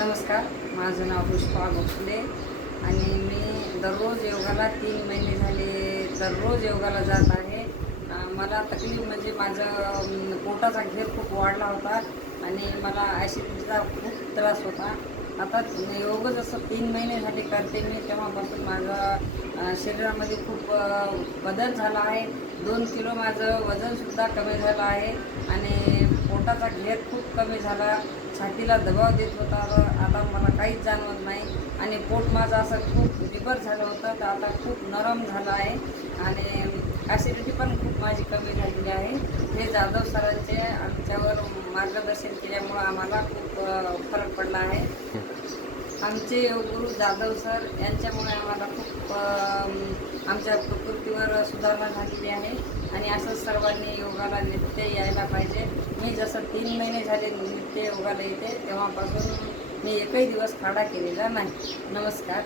नमस्कार, माझं नाव पुष्पा गोखले आणि मी दररोज योगाला 3 महिने झाले दररोज योगाला जात आहे. मला तकलीफ म्हणजे माझं पोटाचा घेर खूप वाढला होता आणि मला ॲसिडिटीचा खूप त्रास होता. आता योग जसं 3 महिने झाले करते मी, तेव्हापासून माझं शरीरामध्ये खूप बदल झाला आहे. 2 किलो माझं वजनसुद्धा कमी झालं आहे आणि पोटाचा घेर खूप कमी झाला. छातीला दबाव देत होता, आता मला काहीच जाणवत नाही आणि पोट माझं असं खूप बिबर झालं होतं, तर आता खूप नरम झालं आहे आणि ॲसिडिटी पण खूप माझी कमी झालेली आहे. हे जाधव सरांचे आमच्यावर मार्गदर्शन केल्यामुळं आम्हाला खूप फरक पडला आहे. आमचे योगगुरू जाधव सर यांच्यामुळे आम्हाला खूप आमच्या प्रकृतीवर सुधारणा झालेली आहे आणि असंच सर्वांनी योगाला नित्य यायला पाहिजे. मी जसं 3 महिने झाले नित्य योगाला येते, तेव्हापासून मी एकही दिवस खाडा केलेला नाही. नमस्कार.